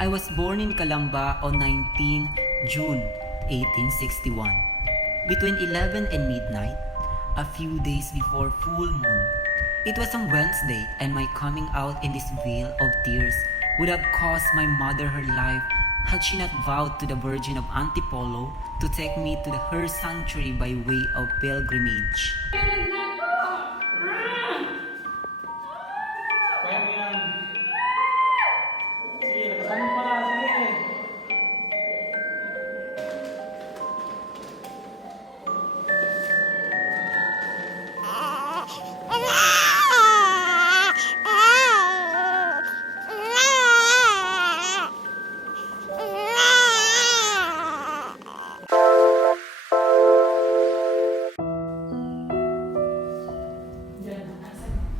I was born in Calamba on 19 June 1861, between 11 and midnight, a few days before full moon. It was on Wednesday, and my coming out in this veil of tears would have cost my mother her life had she not vowed to the Virgin of Antipolo to take me to her sanctuary by way of pilgrimage. Kaya mo yan. Sige, nakasan mo pa. Sige.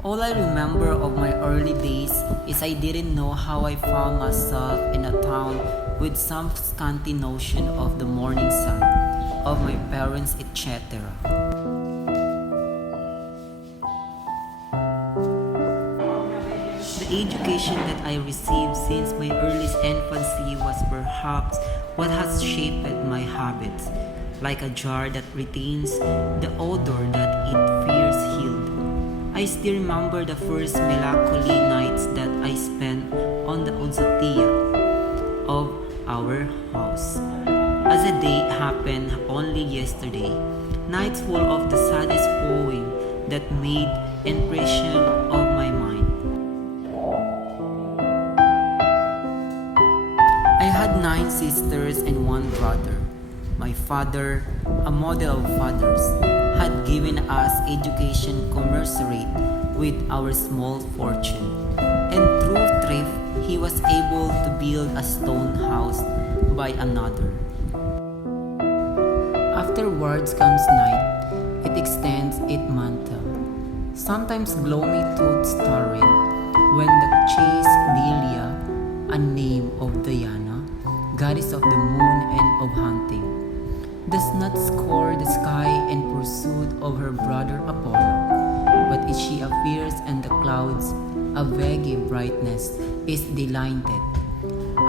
All I remember of my early days is I didn't know how I found myself in a town with some scanty notion of the morning sun, of my parents, etc. The education that I received since my earliest infancy was perhaps what has shaped my habits, like a jar that retains the odor that it fears healed. I still remember the first melancholy nights that I spent on the odzotilla of our house. As the day happened only yesterday, nights full of the saddest poem that made impression of my mind. I had 9 sisters and 1 brother. My father, a model of fathers, had given us education commensurate with our small fortune, and through thrift he was able to build a stone house by another. Afterwards comes night. It extends its mantle, sometimes gloomy-toothed starring, when the chaste Delia, a name of Diana, goddess of the moon and of hunting, does not scour the sky in pursuit of her brother Apollo, but as she appears in the clouds, a vague brightness is delighted.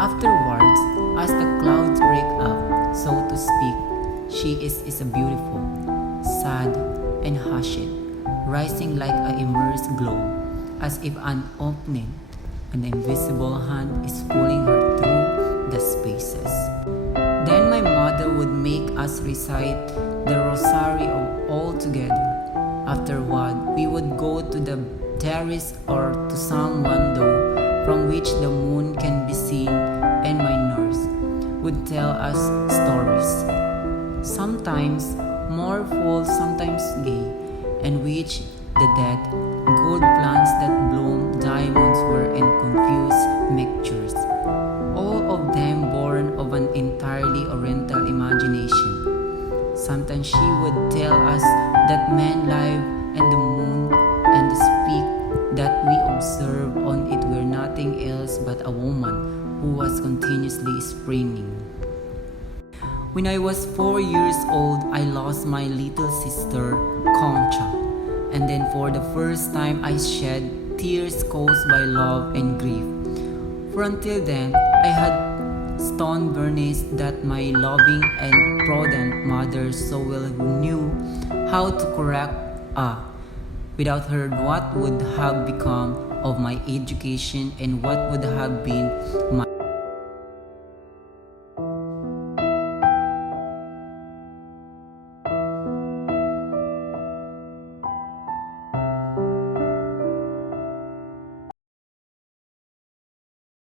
Afterwards, as the clouds break up, so to speak, she is a beautiful, sad, and hushed, rising like a immersed glow, as if an opening, an invisible hand is pulling her through the spaces. Then my mother would make us recite the rosary all together. Afterward, we would go to the terrace or to some window from which the moon can be seen, and my nurse would tell us stories, sometimes mournful, sometimes gay, in which the dead, gold plants that bloom, diamonds were in confused mixtures, all of them born of an entirely oriental imagination. Sometimes she would tell us that men live in the moon, and the speak that we observe on it were nothing else but a woman who was continuously springing. When I was 4 years old, I lost my little sister, Concha, and then for the first time I shed tears caused by love and grief. For until then, I had stone burnish that my loving and prudent mother so well knew how to correct. Without her, what would have become of my education, and what would have been my